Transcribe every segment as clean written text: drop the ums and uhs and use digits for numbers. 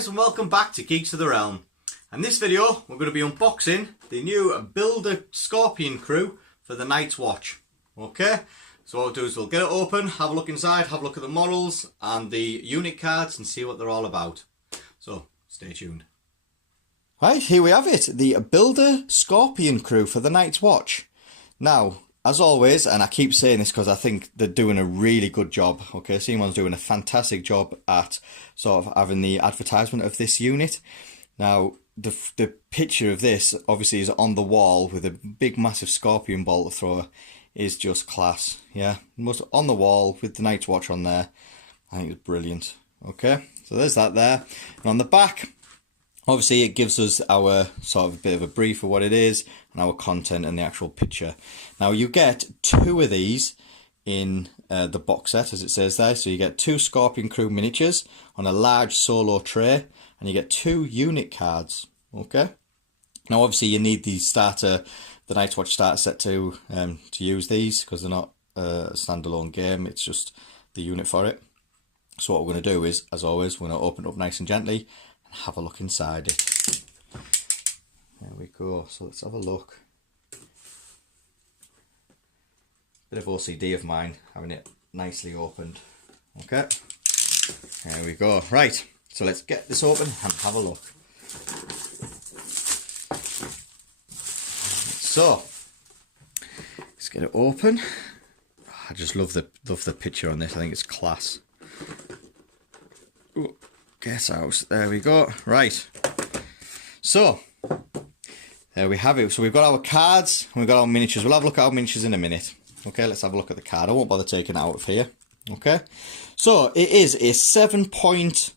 guys, and welcome back to Geeks of the Realm. In this video we're going to be unboxing the new Builder Scorpion crew for the Night's Watch. Okay, so what we'll do is we'll get it open, have a look inside, have a look at the models and the unit cards and see what they're all about. So stay tuned. Right, here we have it, the Builder Scorpion crew for the Night's Watch. Now, as always, and I keep saying this because I think they're doing a really good job, okay, CMON's doing a fantastic job at sort of having the advertisement of this unit. Now, the picture of this obviously is on the wall with a big massive scorpion bolt thrower, is just class, yeah, on the wall with the Night's Watch on there. I think it's brilliant. Okay, so there's that there, and on the back, obviously it gives us our sort of a bit of a brief of what it is and our content and the actual picture. Now you get two of these in the box set, as it says there. So you get two Scorpion Crew miniatures on a large solo tray, and you get two unit cards. Okay. Now obviously you need the Night's Watch starter set to use these, because they're not a standalone game. It's just the unit for it. So what we're going to do is, as always, we're going to open it up nice and gently and have a look inside it. There we go, so let's have a look. Bit of OCD of mine, having it nicely opened. Okay, there we go. Right, so let's get this open and have a look. So, let's get it open. I just love the picture on this, I think it's class. Ooh, get out, there we go. Right, so there we have it. So we've got our cards and we've got our miniatures. We'll have a look at our miniatures in a minute. Okay, let's have a look at the card. I won't bother taking it out of here. Okay, so it is a 7-point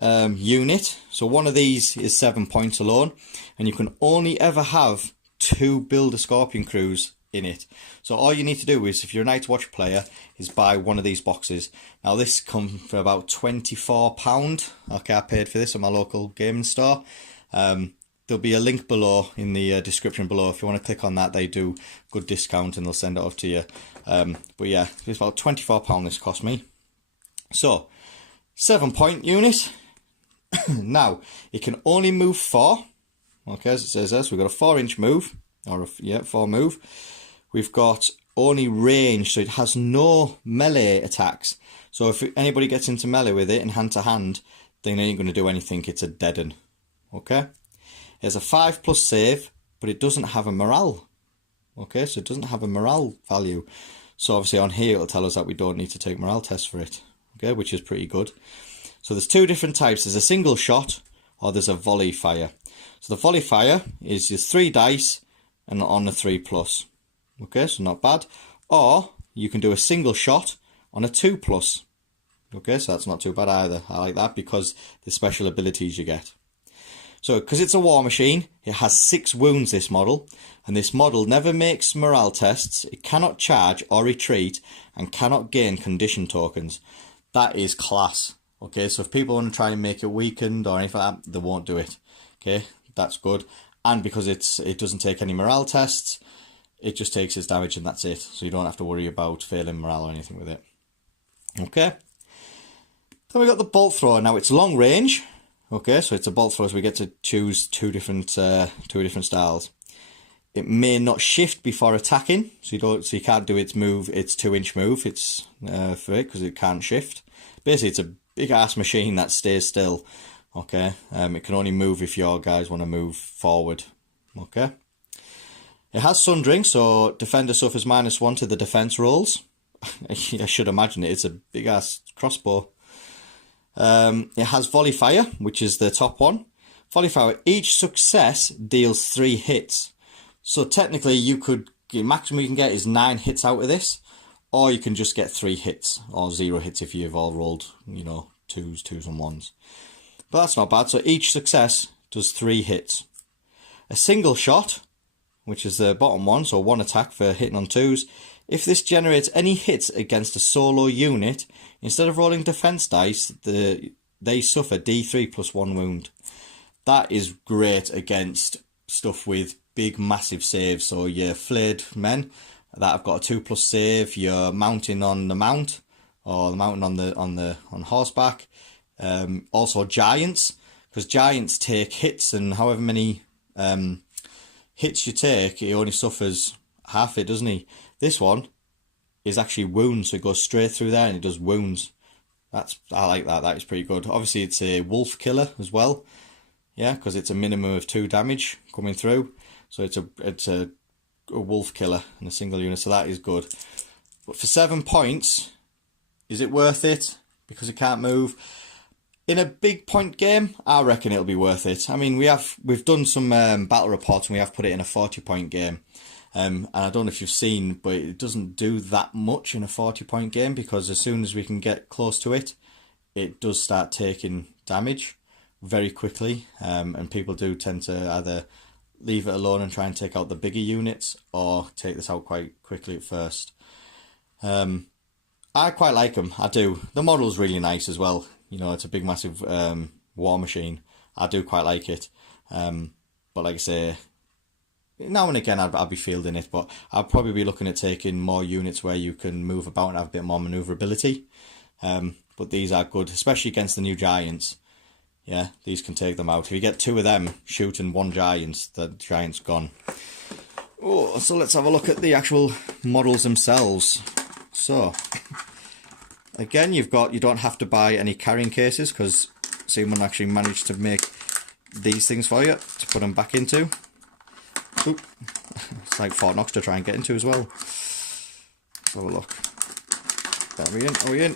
unit. So one of these is 7 points alone, and you can only ever have 2 Builder Scorpion crews in it. So all you need to do is, if you're a Night's Watch player, is buy one of these boxes. Now this comes for about £24. Okay, I paid for this at my local gaming store. There'll be a link below in the description below. If you want to click on that, they do good discount and they'll send it off to you. But yeah, it's about £24 this cost me. So, 7-point unit. Now, it can only move 4. Okay, as it says there, so we've got a 4-inch move. Or, 4 move. We've got only range, so it has no melee attacks. So if anybody gets into melee with it in hand-to-hand, then it ain't going to do anything. It's a deaden. Okay? It has a 5+ save, but it doesn't have a morale. Okay, so it doesn't have a morale value. So obviously on here it'll tell us that we don't need to take morale tests for it. Okay, which is pretty good. So there's 2 different types. There's a single shot, or there's a Volley Fire. So the Volley Fire is just 3 dice and on a 3+. Okay, so not bad. Or you can do a single shot on a 2+. Okay, so that's not too bad either. I like that because the special abilities you get. So, because it's a war machine, it has 6 wounds, this model, and this model never makes morale tests, it cannot charge or retreat, and cannot gain condition tokens. That is class. Okay, so if people want to try and make it weakened or anything like that, they won't do it. Okay, that's good. And because it doesn't take any morale tests, it just takes its damage and that's it. So you don't have to worry about failing morale or anything with it. Okay. Then we got the bolt thrower. Now it's long range. Okay, so it's a bolt thrower, so we get to choose two different styles. It may not shift before attacking, so you can't do its 2-inch move. It's for it because it can't shift. Basically, it's a big ass machine that stays still. Okay, it can only move if your guys want to move forward. Okay, it has sundering, so defender suffers -1 to the defense rolls. I should imagine it's a big ass crossbow. It has Volley Fire, which is the top one. Volley Fire, each success deals 3 hits. So technically the maximum you can get is 9 hits out of this, or you can just get 3 hits, or 0 hits if you've all rolled, 2s and 1s. But that's not bad, so each success does 3 hits. A single shot, which is the bottom one, so 1 attack for hitting on 2s. If this generates any hits against a solo unit, instead of rolling defense dice, they suffer D3 + 1 wound. That is great against stuff with big, massive saves. So your flayed men that have got a 2+ save, your mounting on the mount, or the mountain on horseback, Also giants, because giants take hits, and however many hits you take, he only suffers half it, doesn't he? This one is actually wounds, so it goes straight through there and it does wounds. I like that. That is pretty good. Obviously, it's a wolf killer as well. Yeah, because it's a minimum of 2 damage coming through. So it's a wolf killer in a single unit, so that is good. But for 7 points, is it worth it? Because it can't move. In a big point game, I reckon it'll be worth it. I mean, we've done some battle reports and we have put it in a 40-point game. And I don't know if you've seen, but it doesn't do that much in a 40-point game, because as soon as we can get close to it, it does start taking damage very quickly. And people do tend to either leave it alone and try and take out the bigger units, or take this out quite quickly at first. I quite like them, I do. The model's really nice as well. You know, it's a big, massive war machine. I do quite like it. But like I say, now and again I'll be fielding it, but I'll probably be looking at taking more units where you can move about and have a bit more manoeuvrability. But these are good, especially against the new giants. Yeah, these can take them out. If you get 2 of them shooting 1 giant, the giant's gone. Oh, so let's have a look at the actual models themselves. So, again, you don't have to buy any carrying cases, because CMON actually managed to make these things for you to put them back into. Oop. It's like Fort Knox to try and get into as well. Let's have a look. Are we in?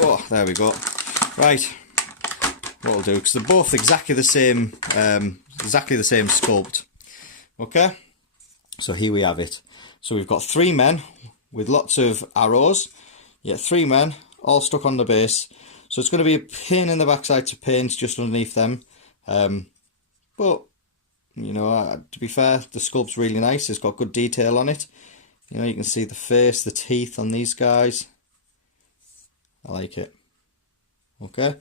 Oh, there we go. Right. What we'll do, because they're both exactly the same sculpt. Okay. So here we have it. So we've got 3 men with lots of arrows. Yeah, 3 men all stuck on the base. So it's going to be a pain in the backside to paint just underneath them. But you know, to be fair, the sculpt's really nice. It's got good detail on it. You know, you can see the face, the teeth on these guys. I like it. Okay.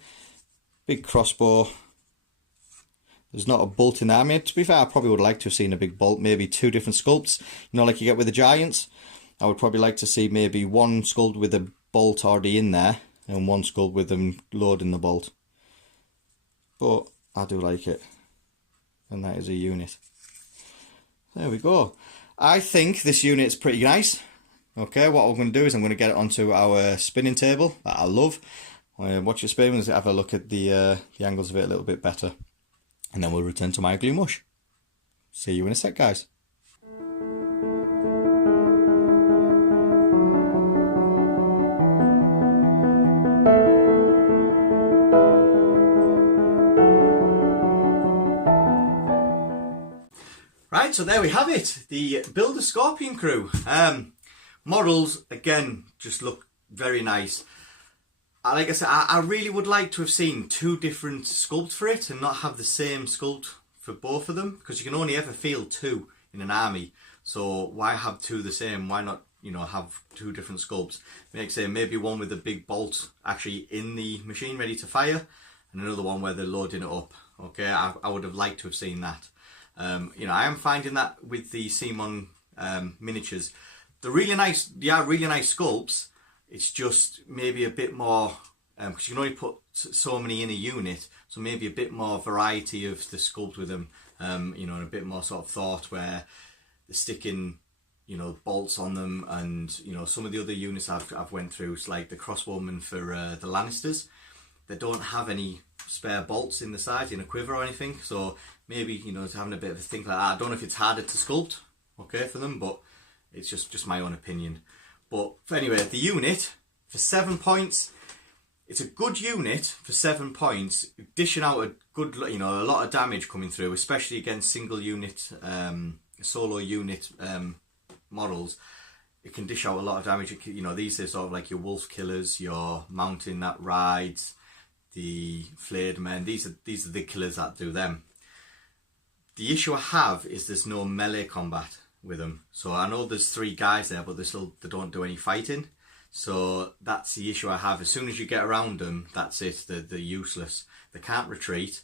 Big crossbow. There's not a bolt in there. I mean, to be fair, I probably would like to have seen a big bolt. Maybe 2 different sculpts. You know, like you get with the giants. I would probably like to see maybe 1 sculpt with a bolt already in there, and 1 sculpt with them loading the bolt. But I do like it. And that is a unit. There we go. I think this unit is pretty nice. Okay, what we're going to do is I'm going to get it onto our spinning table that I love. Watch it spin and have a look at the angles of it a little bit better. And then we'll return to my glue mush. See you in a sec, guys. Right, so there we have it, the Builder Scorpion crew. Models, again, just look very nice. Like I said, I really would like to have seen 2 different sculpts for it and not have the same sculpt for both of them, because you can only ever field 2 in an army. So why have 2 the same? Why not, you know, have 2 different sculpts? Like say, maybe one with a big bolt actually in the machine ready to fire, and another one where they're loading it up. Okay, I would have liked to have seen that. You know, I am finding that with the CMON miniatures, they're really nice. They are really nice sculpts. It's just maybe a bit more, because you can only put so many in a unit, so maybe a bit more variety of the sculpt with them. You know, and a bit more sort of thought where they're sticking, you know, bolts on them, and you know, some of the other units I've went through, it's like the crossbowmen for the Lannisters. They don't have any spare bolts in the side in a quiver or anything, so maybe, you know, having a bit of a think like that. I don't know if it's harder to sculpt, okay, for them, but it's just my own opinion. But anyway, the unit for 7 points, it's a good unit for 7 points, dishing out a good, you know, a lot of damage coming through, especially against single unit, solo unit models. It can dish out a lot of damage. You know, these are sort of like your wolf killers, your mountain that rides, the flayed men. These are the killers that do them. The issue I have is there's no melee combat with them. So I know there's 3 guys there, but they don't do any fighting. So that's the issue I have. As soon as you get around them, that's it. They're useless. They can't retreat.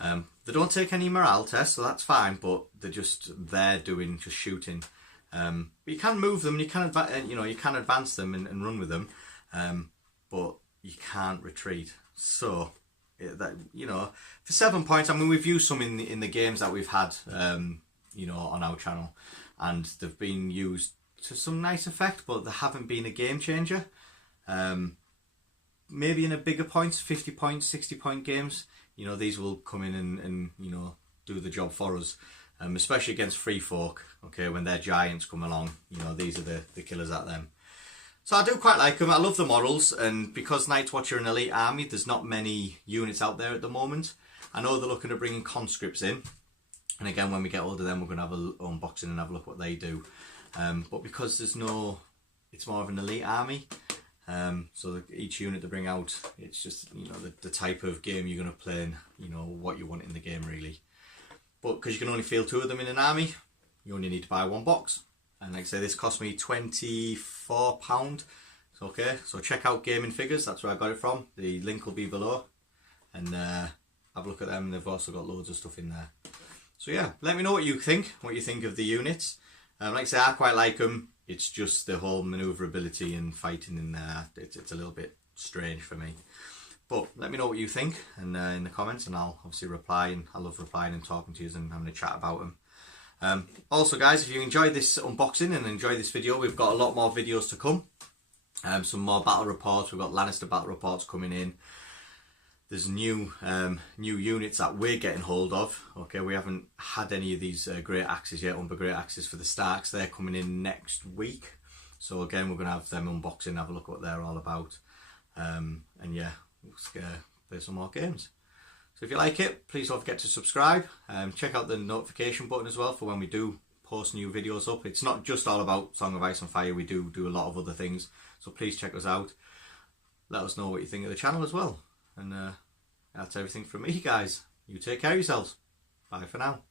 They don't take any morale tests, so that's fine. But they're just there doing just shooting. But you can move them. You can advance them and run with them. But you can't retreat. So that, you know, for 7 points. I mean, we've used some in the games that we've had, you know, on our channel, and they've been used to some nice effect, but they haven't been a game changer. Maybe in a bigger points, 50 point, 60 point games, you know, these will come in and you know, do the job for us, especially against free folk. Okay, when their giants come along, you know, these are the killers at them. So I do quite like them. I love the models, and because Night's Watch are an elite army, there's not many units out there at the moment. I know they're looking at bringing conscripts in, and again, when we get hold of them, we're going to have an unboxing and have a look what they do. But because there's no, it's more of an elite army. So each unit they bring out, it's just, you know, the type of game you're going to play and, you know, what you want in the game really. But because you can only field 2 of them in an army, you only need to buy 1 box. And like I say, this cost me £24. Okay, so check out Gaming Figures, that's where I got it from. The link will be below. And have a look at them, they've also got loads of stuff in there. So yeah, let me know what you think of the units. Like I say, I quite like them. It's just the whole manoeuvrability and fighting in there, it's a little bit strange for me. But let me know what you think and in the comments, and I'll obviously reply, and I love replying and talking to you and having a chat about them. Also guys, if you enjoyed this unboxing and enjoyed this video, we've got a lot more videos to come. Some more battle reports, we've got Lannister battle reports coming in. There's new units that we're getting hold of. Okay, we haven't had any of these great axes yet, Umber great axes for the Starks. They're coming in next week. So again, we're going to have them unboxing, have a look what they're all about. And yeah, we'll play some more games. So if you like it, please don't forget to subscribe. Check out the notification button as well for when we do post new videos up. It's not just all about Song of Ice and Fire, we do a lot of other things. So please check us out. Let us know what you think of the channel as well. And that's everything from me, guys. You take care of yourselves. Bye for now.